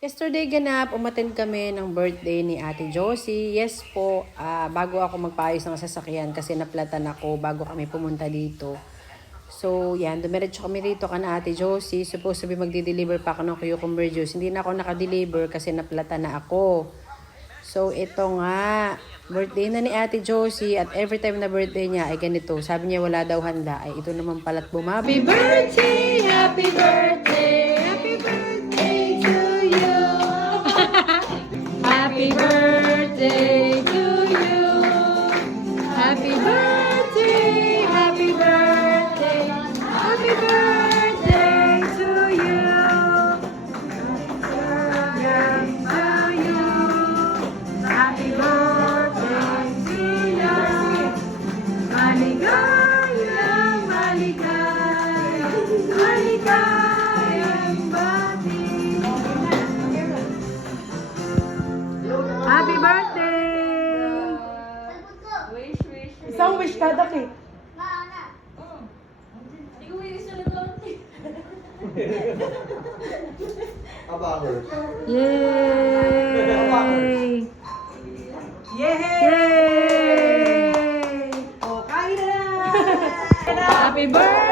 Yesterday ganap, umattend kami ng birthday ni Ate Josie. Yes po, bago ako magpaayos ng sasakyan kasi naplatan ako bago kami pumunta dito. So, yan, dumiretso kami rito kana Ate Josie. Supposed to be magdi-deliver pa ako ng cucumber juice. Hindi na ako naka-deliver kasi naplatan na ako. So, ito nga, birthday na ni Ate Josie at every time na birthday niya ay ganito. Sabi niya wala daw handa. Ay, ito naman pala't bumabi. Happy birthday! Happy birthday! Happy birthday to you! Happy birthday to you! Happy birthday! Happy birthday! Happy birthday to you! Happy birthday to you! Maligayang, maligayang, maligayang birthday! Happy birthday! Wish. Isang wish kada kay. Hindi ko wish na lang. Abaho. Yay! Yay! Oh, kain na! Happy birthday!